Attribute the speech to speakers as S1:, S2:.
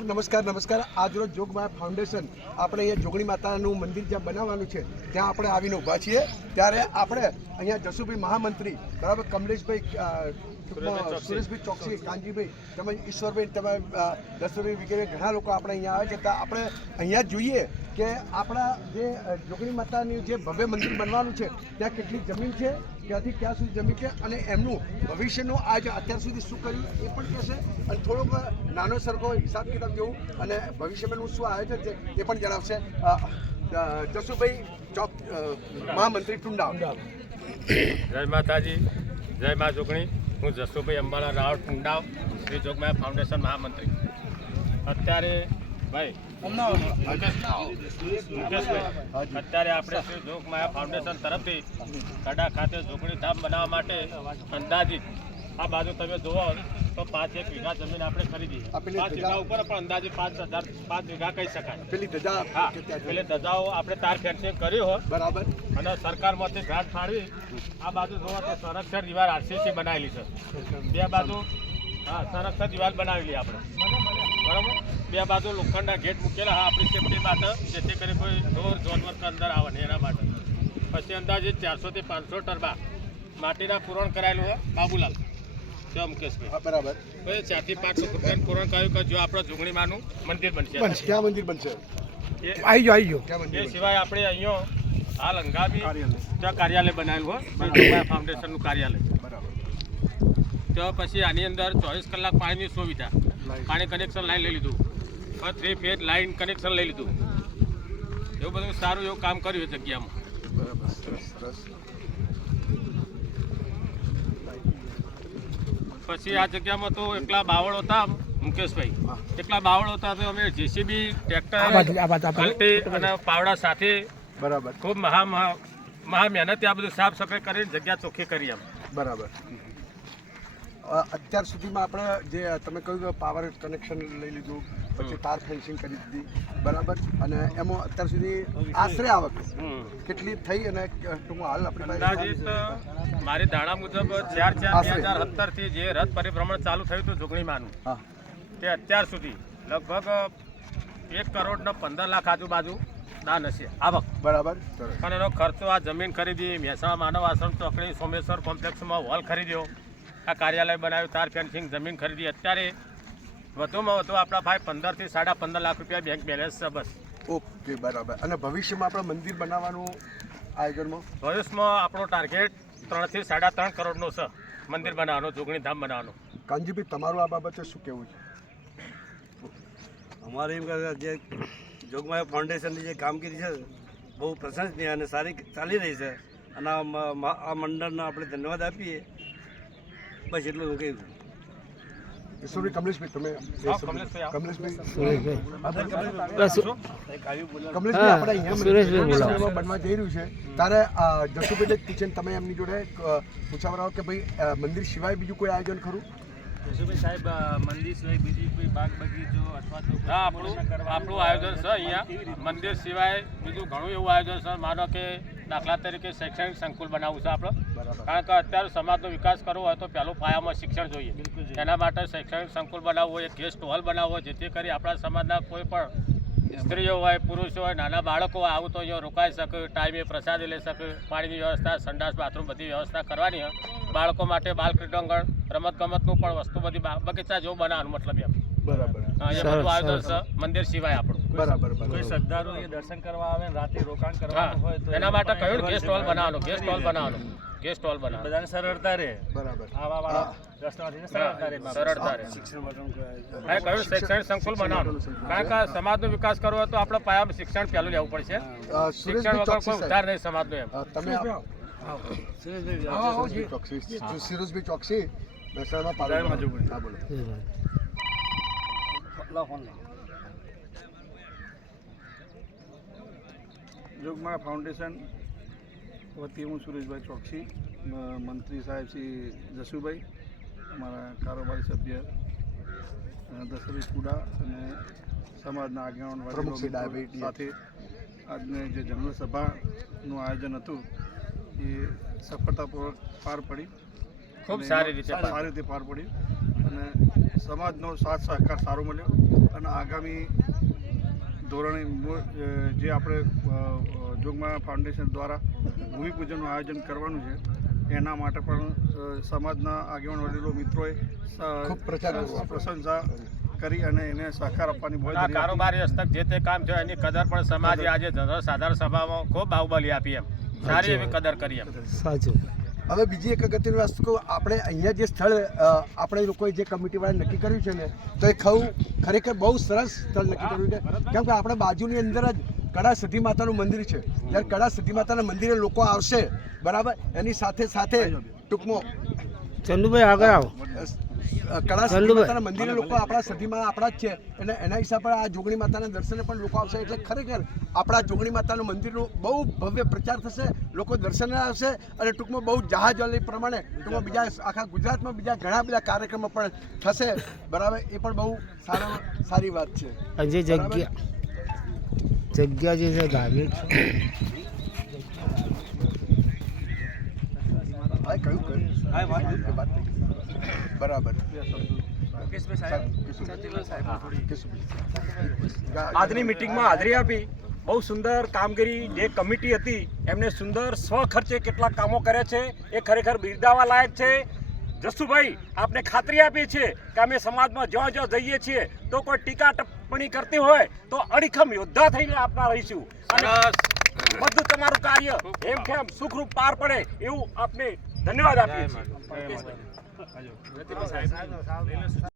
S1: નમસ્કાર નમસ્કાર આજરોજ જોગમાયા ફાઉન્ડેશન આપણે અહીંયા જોગણી માતાનું મંદિર જ્યાં બનાવવાનું છે ત્યાં આપણે આવીને ઊભા છીએ. ત્યારે આપણે અહીંયા જસુભાઈ મહામંત્રી બરાબર? કમલેશભાઈ સુરેશભાઈ ચોકસી. કાનજીભાઈ તેમજ ઈશ્વરભાઈ તમે અ, દશરથભાઈ વગેરે ઘણા લોકો આપણે અહીંયા આવે છે. તો આપણે અહીંયા જોઈએ કે આપણા જે જોગણી માતાની જે ભવ્ય મંદિર બનવાનું છે ત્યાં કેટલી જમીન છે ક્યાંથી ક્યાં સુધી જમી છે અને એમનું ભવિષ્યનું આજ અત્યાર સુધી શું કર્યું એ પણ કહેશે. અને થોડોક નાનો સરખો હિસાબ કિતાબ જેવું અને ભવિષ્યમાં શું આયોજન છે એ પણ જણાવશે. જસુભાઈ ચોક મહામંત્રી ટુંડા
S2: જય માતાજી, જય મા જોગણી. હું જસુભાઈ અંબાલા રાવળ ટુંડાવ, શ્રી જોગમાયા ફાઉન્ડેશન મહામંત્રી. અત્યારે ભાઈ અત્યારે આપણે શ્રી જોગમાયા ફાઉન્ડેશન તરફથી કડા ખાતે જોગણી ધામ બનાવવા માટે અંદાજિત આ બાજુ તમે જોવો તો પાંચ એક વીઘા જમીન આપણે ખરીદી. પાંચ વીઘા ઉપર પણ અંદાજે પાંચ હજાર પાંચ વીઘા કહી શકાય.
S1: પેલી ધજા
S2: હા પેલી ધજાઓ આપણે તાર ફેન્સિંગ કર્યું હોય.
S1: બરાબર.
S2: અને સરકારમાંથી ગ્રાન્ટ ફાળવી. આ બાજુ જોવા તો સંરક્ષણ દિવાલ આરસીસી બનાવેલી છે. બે બાજુ હા સંરક્ષણ દિવાલ બનાવેલી આપણે. બરાબર? બે બાજુ લોખંડના ગેટ મૂકેલા હા આપણી સેફટી માટે જેથી કરી કોઈ ઢોર જોનવર કે અંદર આવે ને એના માટે. પછી અંદાજે ચારસોથી પાંચસો ટરબા માટીના પૂરણ કરાયેલું હોય બાબુલાલ. જો મુકેશભાઈ.
S1: બરાબર.
S2: પછી ચારથી પાંચ રૂપિયાનું પૂરણ કર્યું કે જો આપણે જોગણીમાનું મંદિર બનશે.
S1: ક્યાં મંદિર બનશે? આવી ગયો આવી ગયો.
S2: એ સિવાય આપણે અહીંયા હાલ હંગામી
S1: કાર્યાલય.
S2: ત્યાં કાર્યાલય બનાવેલું હોય ફાઉન્ડેશનનું કાર્યાલય.
S1: બરાબર.
S2: તો પછી આની અંદર ચોવીસ કલાક પાણીની સુવિધા. પાણી કનેક્શન લાઈન લઈ લીધું. થ્રી ફેઝ લાઈન કનેક્શન લઈ લીધું. એવું બધું સારું એવું કામ કર્યું એ જગ્યામાં. પછી આ જગ્યામાં તો એકલા બાવળ હતા મુકેશભાઈ. એકલા બાવળ હતા તો અમે જેસીબી ટ્રેક્ટર અને પાવડા સાથે
S1: બરાબર.
S2: ખૂબ મહા મહા મહા મહેનતે આ બધું સાફ સફાઈ કરીને જગ્યા ચોખ્ખી કરી એમ.
S1: બરાબર. અત્યાર સુધીમાં આપણે જે તમે કહ્યું કે પાવર કનેક્શન લઈ લીધું પછી તાર ફેન્સિંગ કરી દીધી બરાબર? અને એમાં અત્યાર સુધી આશરે આવક. કેટલી થઈ અને ટૂંકમાં હાલ આપણે
S2: અંદાજિત મારી ધારણા મુજબ ચાર ચાર બે હજાર સત્તરથી જે રથ પરિભ્રમણ ચાલુ થયું હતું જોગણીમાંનું તે અત્યાર સુધી લગભગ એક કરોડ ને પંદર લાખ આજુબાજુ દાન હશે આવક.
S1: બરાબર?
S2: અને એનો ખર્ચો આ જમીન ખરીદી મહેસાણા માનવ આશ્રમ ચોકડી સોમેશ્વર કોમ્પ્લેક્ષમાં હોલ ખરીદ્યો. આ કાર્યાલય બનાવ્યું તાર ફેન્સિંગ જમીન ખરીદી. અત્યારે વધુમાં વધુ આપણા ભાઈ પંદરથી સાડા પંદર લાખ રૂપિયા બેંક બેલેન્સ છે બસ.
S1: ઓકે બરાબર. અને ભવિષ્યમાં આપણે મંદિર બનાવવાનું આયોજનમાં
S2: ભવિષ્યમાં આપણો ટાર્ગેટ ત્રણથી સાડા ત્રણ કરોડનો છે. મંદિર બનાવવાનો જોગણી ધામ બનાવવાનો.
S1: કાનજીભાઈ તમારું આ બાબતે શું કહેવું છે?
S3: અમારે એમ કે જે જોગમાયા ફાઉન્ડેશનની જે કામગીરી છે બહુ પ્રશંસનીય અને સારી ચાલી રહી છે. અને આ મંડળનો આપણે ધન્યવાદ આપીએ. બસ એટલું કહ્યું
S1: ઈશ્વરભાઈ કમલેશભાઈ તમે
S2: કમલેશભાઈ
S1: આપણે બનવા જઈ રહ્યું છે. ત્યારે જસુભાઈ કિચન તમે એમની જોડે અ, પૂછાવરાઓ કે ભાઈ મંદિર સિવાય બીજું કોઈ આયોજન ખરું?
S4: જસુભાઈ સાહેબ મંદિર સિવાય બીજી કોઈ બાગ બગીચો અથવા તો
S2: હા આપણું આપણું આયોજન છે અહીંયા. મંદિર સિવાય બીજું ઘણું એવું આયોજન છે. માનો કે દાખલા તરીકે શૈક્ષણિક સંકુલ બનાવવું છે આપણે. કારણ કે અત્યારે સમાજનો વિકાસ કરવો હોય તો પહેલું પાયામાં શિક્ષણ જોઈએ. એના માટે શૈક્ષણિક સંકુલ બનાવવું હોય ગેસ્ટ હોલ બનાવવો હોય જેથી કરી આપણા સમાજના કોઈ પણ સ્ત્રીઓ હોય પુરુષો હોય નાના બાળકો હોય આવું તો અહીંયા રોકાઈ શકે ટાઈમે પ્રસાદી લઈ શકે પાણીની વ્યવસ્થા સંડાસ બાથરૂમ બધી વ્યવસ્થા કરવાની હોય. બાળકો માટે બાલ ક્રીડાંગણ રમત ગમતનું પણ વસ્તુ બધી બગીચા જેવું બનાવવાનું મતલબ એમ.
S1: બરાબર.
S2: મંદિર સિવાય આપણું.
S1: બરાબર
S4: કોઈ શ્રદ્ધાળુ દર્શન કરવા આવે રાતે રોકાણ
S2: હા.
S4: હોય
S2: એના માટે
S4: એક
S2: ગેસ્ટ હોલ બનાવવાનું? ગેસ્ટ હોલ બનાવવાનો. ગેસ્ટ હોલ બનાવે.
S4: બધાને સરળતા રહે.
S1: બરાબર.
S4: આવા વાળા સરળતા રહે
S2: હા,
S3: શિક્ષણ
S2: સંકુલ બનાવવાનું. કારણ કે સમાજનો વિકાસ કરવો હોય તો આપણે પાયામાં શિક્ષણ પહેલું લેવું પડશે. શિક્ષણ વગર કોઈ ઉદ્ધાર નહીં સમાજનો એમ.
S1: તમે આવો. સુરેશભાઈ ચોકસી. મહેસાણા પાલનપુર હા બોલો.
S3: ફોન લો.
S5: ફાઉન્ડેશન વતી હું સુરેશભાઈ ચોકસી મંત્રી સાહેબ શ્રી જસુભાઈ અમારા કારોબારી સભ્ય દશરથ કુડા અને સમાજના આગેવાન. સાથે આજને જે જનરલ સભાનું આયોજન હતું એ સફળતાપૂર્વક પાર પડી.
S2: ખૂબ સારી રીતે
S5: સારી રીતે પાર પડી. અને સમાજનો સાથ સહકાર સારો મળ્યો. અને આગામી ધોરણે જે આપણે જોગમાયા ફાઉન્ડેશન દ્વારા ભૂમિપૂજનનું આયોજન કરવાનું છે એના માટે પણ સમાજના આગેવાન વડીલો મિત્રોએ સ-
S1: ખૂબ પ્રચાર કર્યો.
S5: પ્રશંસા કરી અને એને સહકાર આપવાની બહુ
S2: કારોબારી હસ્તક જે તે કામ છે એની કદર પણ સમાજે આજે સાધારણ સભામાં ખૂબ બાહુબલી આપી એમ. સારી એવી કદર કરી એમ.
S1: હવે બીજી એક અગત્યની વસ્તુ કહું, આપણે અહીંયા જે સ્થળ આપણે લોકોએ જે કમિટીવાળાએ નક્કી કર્યું છે ને, તો એ ખવું ખરેખર બહુ સરસ સ્થળ નક્કી કર્યું છે. કેમ કે આપણે બાજુની અંદર જ કડા સતી માતાનું મંદિર છે. જ્યારે કડા સતી માતાના મંદિરે લોકો આવશે, બરાબર? એની સાથે સાથે ટૂંકમાં
S6: ચંદુભાઈ, આગળ આવો.
S1: કડા સતી માતાના મંદિરે લોકો આપણા સતીમાં આપણા જ છે અને એના હિસાબે આ જોગણી માતાના દર્શને પણ લોકો આવશે એટલે ખરેખર આપણા જોગણી માતાનું મંદિરનું બહુ ભવ્ય પ્રચાર થશે લોકો દર્શને આવશે અને ટૂંકમાં બહુ જહાજવાલી પ્રમાણે ટૂંકમાં બીજા આખા ગુજરાતમાં બીજા ઘણા બધા કાર્યક્રમો પણ થશે બરાબર એ પણ બહુ સારો સારી વાત છે
S6: જે જગ્યા જગ્યા જે છે ધાર્મિક
S1: કયું કયું વાત. બરાબર.
S7: આજની મિટિંગમાં હાજરી આપી. બહુ સુંદર કામગીરી જે કમિટી હતી એમને સુંદર સ્વખર્ચે કેટલાક કામો કર્યા છે. એ ખરેખર બિરદાવા લાયક છે. જસુભાઈ આપને ખાતરી આપીએ છીએ કે અમે સમાજમાં જ્યાં જ્યાં જઈએ છીએ તો કોઈ ટીકા ટિપ્પણી કરતી હોય તો અડીખમ યોદ્ધા થઈને આપના રહીશું. અને બધું તમારું કાર્ય એમ કેમ સુખરૂપ પાર પડે એવું આપને ધન્યવાદ આપીએ છીએ